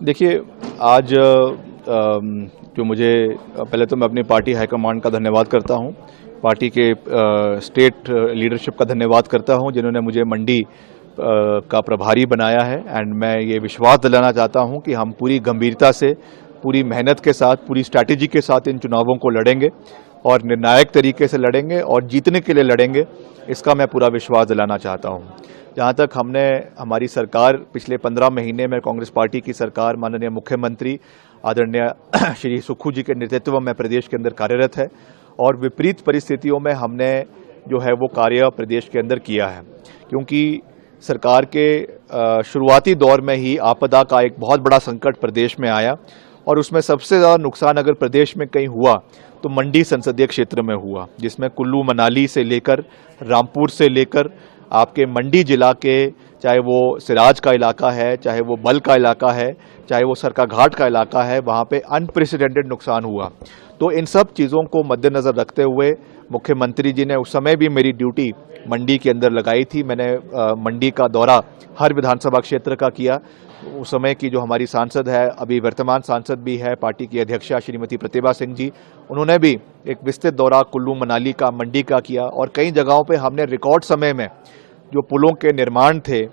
देखिए, आज जो मुझे पहले तो मैं अपनी पार्टी हाईकमांड का धन्यवाद करता हूं, पार्टी के स्टेट लीडरशिप का धन्यवाद करता हूं जिन्होंने मुझे मंडी का प्रभारी बनाया है। एंड मैं ये विश्वास दिलाना चाहता हूं कि हम पूरी गंभीरता से, पूरी मेहनत के साथ, पूरी स्ट्रैटेजी के साथ इन चुनावों को लड़ेंगे और निर्णायक तरीके से लड़ेंगे और जीतने के लिए लड़ेंगे, इसका मैं पूरा विश्वास दिलाना चाहता हूं। जहाँ तक हमारी सरकार पिछले 15 महीने में कांग्रेस पार्टी की सरकार माननीय मुख्यमंत्री आदरणीय श्री सुक्खू जी के नेतृत्व में प्रदेश के अंदर कार्यरत है और विपरीत परिस्थितियों में हमने जो है वो कार्य प्रदेश के अंदर किया है, क्योंकि सरकार के शुरुआती दौर में ही आपदा का एक बहुत बड़ा संकट प्रदेश में आया और उसमें सबसे ज़्यादा नुकसान अगर प्रदेश में कहीं हुआ तो मंडी संसदीय क्षेत्र में हुआ, जिसमें कुल्लू मनाली से लेकर रामपुर से लेकर आपके मंडी जिला के, चाहे वो सिराज का इलाका है, चाहे वो बल का इलाका है, चाहे वो सरकाघाट का इलाका है, वहाँ पे अनप्रेसिडेंटेड नुकसान हुआ। तो इन सब चीज़ों को मद्देनज़र रखते हुए मुख्यमंत्री जी ने उस समय भी मेरी ड्यूटी मंडी के अंदर लगाई थी। मैंने मंडी का दौरा हर विधानसभा क्षेत्र का किया। उस समय की जो हमारी सांसद है, अभी वर्तमान सांसद भी है, पार्टी की अध्यक्षा श्रीमती प्रतिभा सिंह जी, उन्होंने भी एक विस्तृत दौरा कुल्लू मनाली का, मंडी का किया और कई जगहों पे हमने रिकॉर्ड समय में जो पुलों के निर्माण थे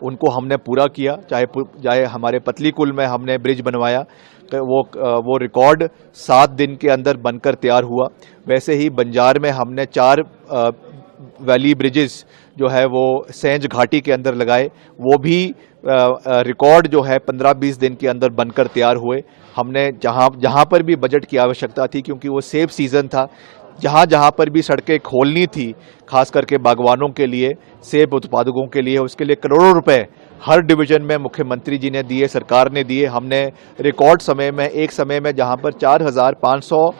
उनको हमने पूरा किया। चाहे हमारे पतली कुल में हमने ब्रिज बनवाया, तो वो रिकॉर्ड 7 दिन के अंदर बनकर तैयार हुआ। वैसे ही बंजार में हमने 4 वैली ब्रिजेस जो है वो सेंज घाटी के अंदर लगाए, वो भी रिकॉर्ड जो है 15-20 दिन के अंदर बनकर तैयार हुए। हमने जहाँ पर भी बजट की आवश्यकता थी, क्योंकि वो सेब सीज़न था, जहाँ पर भी सड़कें खोलनी थी, खास करके बागवानों के लिए, सेब उत्पादकों के लिए, उसके लिए करोड़ों रुपए हर डिवीज़न में मुख्यमंत्री जी ने दिए, सरकार ने दिए। हमने रिकॉर्ड समय में, एक समय में जहाँ पर 4,500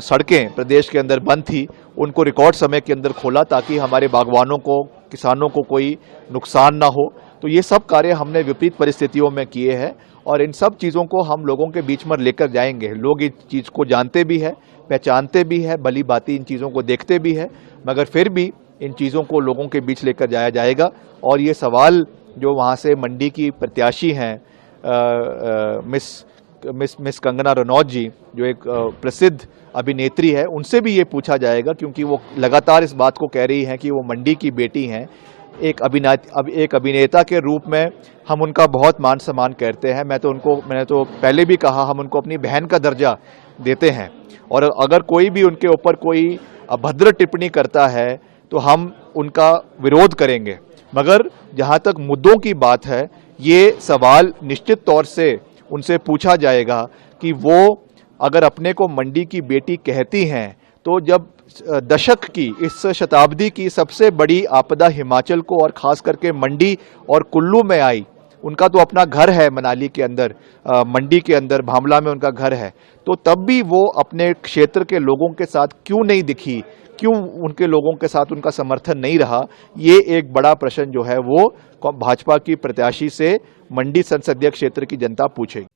सड़कें प्रदेश के अंदर बंद थी, उनको रिकॉर्ड समय के अंदर खोला ताकि हमारे बागवानों को, किसानों को कोई नुकसान ना हो। तो ये सब कार्य हमने विपरीत परिस्थितियों में किए हैं और इन सब चीज़ों को हम लोगों के बीच में लेकर जाएंगे। लोग इस चीज़ को जानते भी है, पहचानते भी है, भली भांति इन चीज़ों को देखते भी है, मगर फिर भी इन चीज़ों को लोगों के बीच लेकर जाया जाएगा। और ये सवाल जो वहाँ से मंडी की प्रत्याशी हैं मिस कंगना रनौत जी, जो एक प्रसिद्ध अभिनेत्री है, उनसे भी ये पूछा जाएगा, क्योंकि वो लगातार इस बात को कह रही हैं कि वो मंडी की बेटी हैं। एक अभिनेता के रूप में हम उनका बहुत मान सम्मान करते हैं। मैंने तो पहले भी कहा, हम उनको अपनी बहन का दर्जा देते हैं और अगर कोई भी उनके ऊपर कोई अभद्र टिप्पणी करता है तो हम उनका विरोध करेंगे। मगर जहाँ तक मुद्दों की बात है, ये सवाल निश्चित तौर से उनसे पूछा जाएगा कि वो अगर अपने को मंडी की बेटी कहती हैं, तो जब दशक की, इस शताब्दी की सबसे बड़ी आपदा हिमाचल को और ख़ास करके मंडी और कुल्लू में आई, उनका तो अपना घर है मनाली के अंदर, मंडी के अंदर भामला में उनका घर है, तो तब भी वो अपने क्षेत्र के लोगों के साथ क्यों नहीं दिखी, क्यों उनके लोगों के साथ उनका समर्थन नहीं रहा? ये एक बड़ा प्रश्न जो है वो भाजपा की प्रत्याशी से मंडी संसदीय क्षेत्र की जनता पूछेगी।